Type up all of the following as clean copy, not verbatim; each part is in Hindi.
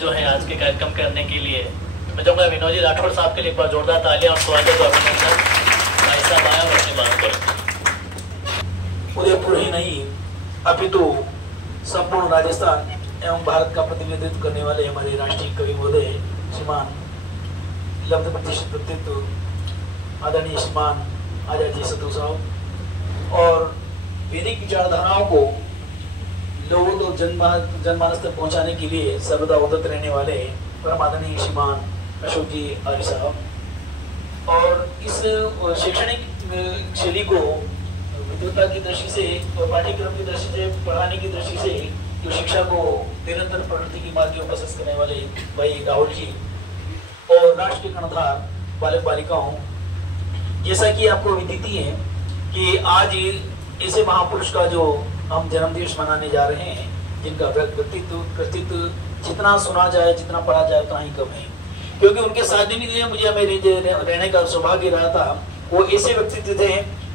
जो है आज के कार्यक्रम करने के लिए मैं चाहूँगा विनोद जी राठौड़ साहब के लिए एक बार जोरदार तालियां और स्वागत और अभिनंदन। भाई साहब आया और अपनी बात करें। उदयपुर ही नहीं अपितु संपूर्ण राजस्थान एवं भारत का प्रतिनिधित्व करने वाले हमारे राष्ट्रीय कवि महोदय श्रीमान लब्ध प्रतिष्ठित व्यक्तित्व आदरणीय श्रीमान आचार्य जी सतु साहब और वैदिक विचारधाराओं को लोगों तो जनमानस तक पहुंचाने के लिए सर्वदा उद्यत रहने वाले परम आदरणीय श्रीमान अशोक जी आर्य साहब और इस शैक्षणिक शैली को विद्वता की दृष्टि से और पाठ्यक्रम की दृष्टि से पढ़ाने की दृष्टि से जो शिक्षा को निरंतर प्रगति की मार्ग में प्रशस्त करने वाले भाई राहुल जी और राष्ट्र के कर्णधार बालक बालिकाओं, जैसा कि आपको विदित है कि आज ऐसे महापुरुष का जो हम जन्मदिवस मनाने जा रहे हैं जिनका व्यक्तित्व कृतित्व जितना सुना जाए जितना पढ़ा जाए उतना ही कम है, क्योंकि उनके सानिध्य में मुझे मेरे रहने का सौभाग्य रहा था। वो ऐसे व्यक्तित्व थे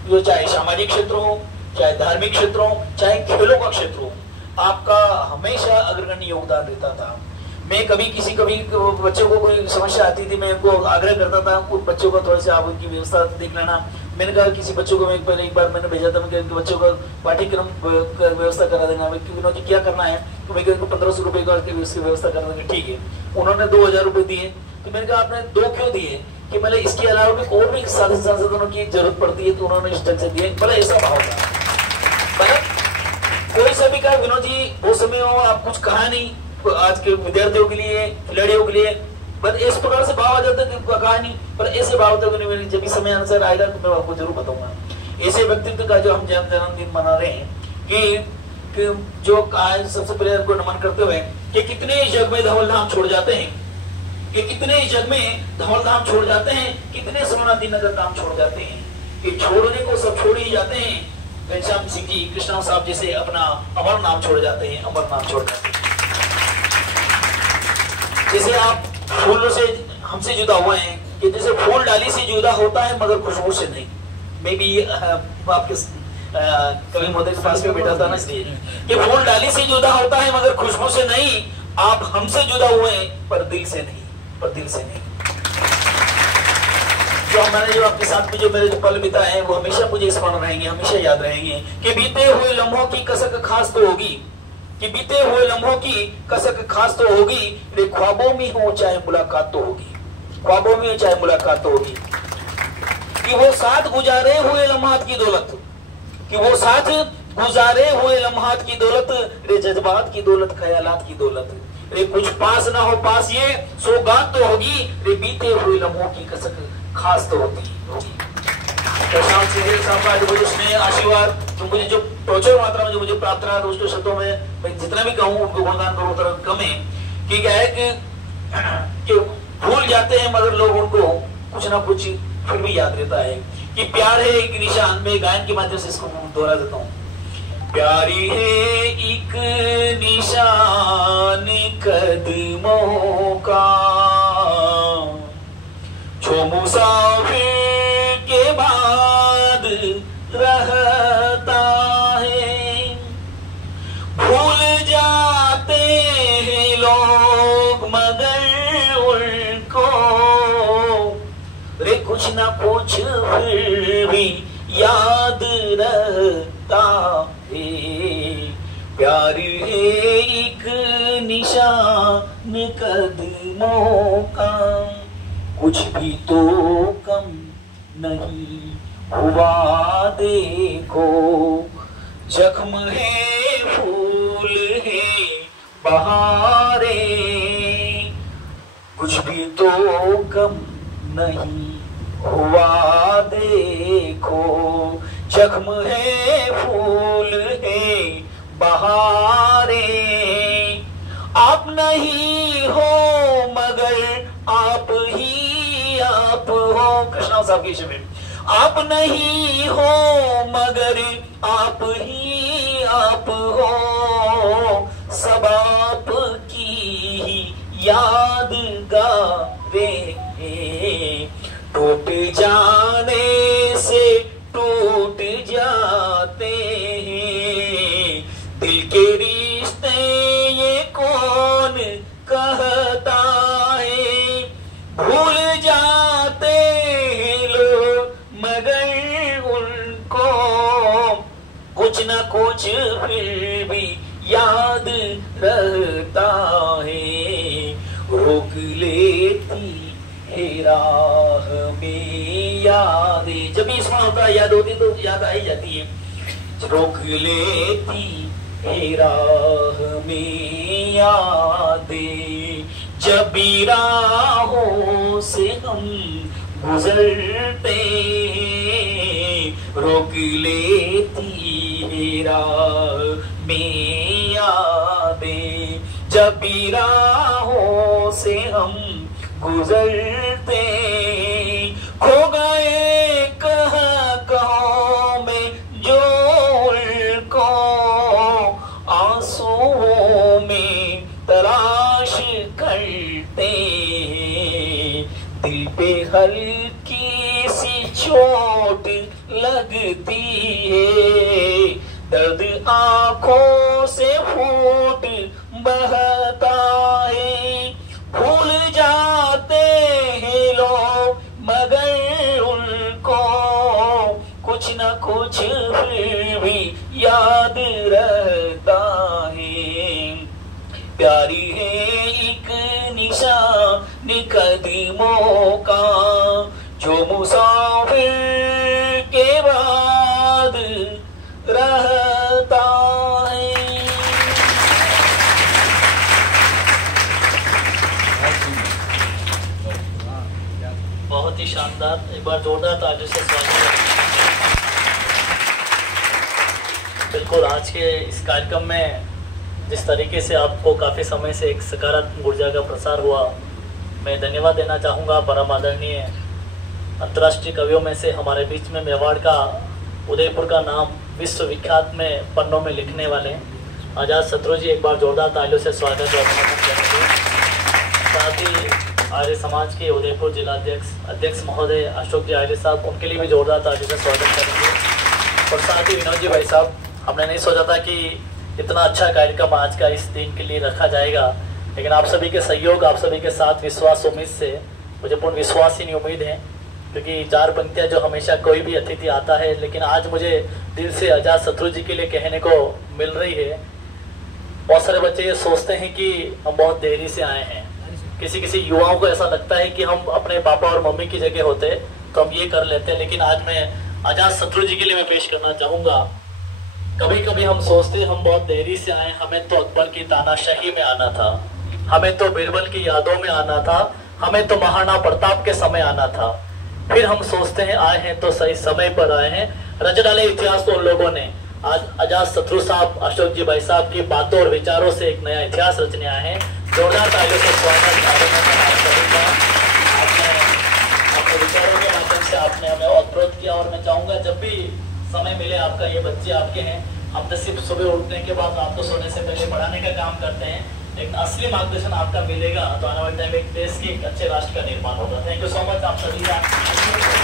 जो चाहे सामाजिक क्षेत्र हो, चाहे धार्मिक क्षेत्र हो, चाहे खेलों का क्षेत्र हो, आपका हमेशा अग्रगण्य योगदान रहता था। मैं कभी बच्चों को कोई समस्या आती थी, मैं उनको आग्रह करता था उन बच्चों को थोड़ा सा आप उनकी व्यवस्था देख लेना। मैंने कहा किसी बच्चों को मैं एक बार मैंने भेजा था, मैं बच्चों को पाठ्यक्रम व्यवस्था करा देना। विनोद जी क्या करना है तो मैं 1500 रुपए का उसकी व्यवस्था करा देंगे, ठीक है। उन्होंने 2000 रुपए दिए, तो मैंने कहा आपने 2 क्यों दिए कि मतलब इसके अलावा भी और भी साधन संसाधनों की जरूरत पड़ती है, तो उन्होंने इस ढंग से दिए। भले ऐसा भाव था, कोई सा भी कहा विनोद जी वो समय हो आप कुछ कहा नहीं आज के विद्यार्थियों के लिए खिलाड़ियों के लिए, बस इस प्रकार से भाव आ जाता है कहा नहीं, पर ऐसे भाव तक जब भी समय अनुसार आएगा तो मैं आपको जरूर बताऊंगा। ऐसे व्यक्तित्व का जो हम जन्मदिन मना रहे हैं कि जो आज सबसे पहले उनको नमन करते हुए कि कितने जग में धवल धाम छोड़ जाते हैं, कि कितने जग में धवल धाम छोड़ जाते हैं, कितने सोनादी नगर धाम छोड़ जाते हैं, कि छोड़ने को सब छोड़ ही जाते हैं। घनश्याम सिंह जी कृष्णा साहब जैसे अपना अमर नाम छोड़ जाते हैं, अमर नाम छोड़ जाते हैं। जैसे आप फूलों से हमसे जुदा हुए हैं कि जैसे फूल डाली से जुदा होता है मगर खुशबू से नहीं। मैं भी आपके कवि महोदय के पास में बैठा था ना, इसलिए कि फूल डाली से जुदा होता है मगर खुशबू से नहीं। आप हमसे जुदा हुए हैं पर दिल से नहीं, पर दिल से नहीं। जो आपके साथ में जो मेरे पल बिता है वो हमेशा मुझे स्मरण रहेंगे, हमेशा याद रहेंगे कि बीते हुए लम्हों की कसक खास तो होगी, कि बीते हुए लम्हों की कसक खास तो होगी, रे ख्वाबों में हो चाहे मुलाकात तो होगी, ख्वाबों में हो चाहे मुलाकात तो होगी। कि वो साथ गुजारे हुए लम्हात की दौलत, कि वो साथ गुजारे हुए लम्हात की दौलत, रे जज्बात की दौलत, ख्यालात की दौलत, रे कुछ पास ना हो पास ये सौगात तो होगी, रे बीते हुए लम्हों की कसक खास तो होगी। प्रशांत सिंह साहब का जो स्नेह आशीर्वाद तो मुझे जो प्रचुर मात्रा में जो मुझे प्राप्त रहा दोस्तों शब्दों में मैं जितना भी कहूँ उनको गुणगान करूँ उतना कम है। कि क्या है कि भूल जाते हैं मगर लोग उनको कुछ ना कुछ फिर भी याद रहता है। कि प्यार है एक निशान, में गायन के माध्यम से इसको दोहरा देता हूँ। प्यारी है एक निशान कदमों का, जो मुसाफिर के बाद रहता है। भूल जाते हैं लोग मगर उनको, रे कुछ ना कुछ फिर भी याद रहता है। प्यार है एक निशान कदमों का, कुछ भी तो कम नहीं हुआ देखो। जख्म है फूल है बहारें, कुछ भी तो कम नहीं हुआ देखो। जख्म है फूल है बहारें, आप नहीं हो मगर आप ही आप हो। कृष्णा साहब की शिविर, आप नहीं हो मगर आप ही आप हो। सब आप की यादगारें टूट जाने से टूट जाते हैं। दिल के रिश्ते ये कौन कह रहता है। भूल जाते हैं लोग मगर उनको कुछ न कुछ फिर भी याद रहता है। रोक लेती है राह में यादें, जब भी स्मरण होता है याद होती तो याद आई जाती है। रोक लेती है राह में यादें, जब भी राहों से हम गुजरते हैं। रोक लेती है राह में यादें, जब भी राहों से हम गुजरते। खो गए कहाँ में जो उनको आंसुओं में तलाश करते। दिल पे हल्की सी चोट लगती है, दर्द आंखों से फूट बहता है। भूल जाते हैं लोग मगर उनको कुछ न कुछ फिर भी याद रहता है। प्यारी है एक निशान कदमों का जो मुसाफिर के बाद रहता है। बहुत ही शानदार, एक बार जोरदार तालियों से स्वागत। बिल्कुल आज के इस कार्यक्रम में जिस तरीके से आपको काफ़ी समय से एक सकारात्मक ऊर्जा का प्रसार हुआ, मैं धन्यवाद देना चाहूँगा। परम आदरणीय अंतर्राष्ट्रीय कवियों में से हमारे बीच में मेवाड़ का, उदयपुर का नाम विश्वविख्यात में पन्नों में लिखने वाले आज़ाद शत्रु जी, एक बार जोरदार तालियों से स्वागत और अभिनंदन करेंगे। साथ ही आर्य समाज के उदयपुर जिलाध्यक्ष अध्यक्ष महोदय अशोक जी आर्य साहब, उनके लिए भी जोरदार तालियों से स्वागत करेंगे। और साथ ही विनोद जी भाई साहब, हमने नहीं सोचा था कि इतना अच्छा कार्यक्रम आज का इस दिन के लिए रखा जाएगा, लेकिन आप सभी के सहयोग, आप सभी के साथ विश्वास उम्मीद से मुझे पूर्ण विश्वास ही नहीं उम्मीद है, क्योंकि 4 पंक्तियाँ जो हमेशा कोई भी अतिथि आता है, लेकिन आज मुझे दिल से आज़ाद शत्रु जी के लिए कहने को मिल रही है। बहुत सारे बच्चे ये सोचते हैं कि हम बहुत देरी से आए हैं, किसी युवाओं को ऐसा लगता है कि हम अपने पापा और मम्मी की जगह होते तो हम ये कर लेते हैं, लेकिन आज मैं आज़ाद शत्रु जी के लिए मैं पेश करना चाहूँगा। कभी कभी हम सोचते हम बहुत देरी से आए, हमें तो अकबर की तानाशाही में आना था, हमें तो बीरबल की यादों में आना था, हमें तो महाराणा प्रताप के समय आना था। फिर हम सोचते हैं आए हैं तो सही समय पर आए हैं। रच डाले इतिहास तो उन लोगों ने। आज आज़ाद शत्रु साहब, अशोक जी भाई साहब की बातों और विचारों से एक नया इतिहास रचने आए हैं। जोरदार तालियों से स्वागत। आपने अपने विचारों के माध्यम से आपने हमें अवरोध किया, और मैं चाहूँगा जब भी समय मिले आपका, ये बच्चे आपके हैं, हम तो सिर्फ सुबह उठने के बाद आपको सोने से पहले पढ़ाने का काम करते हैं, लेकिन असली मार्गदर्शन आपका मिलेगा तो आने वाले टाइम एक देश के एक अच्छे राष्ट्र का निर्माण होगा। थैंक यू सो मच आप सभी का।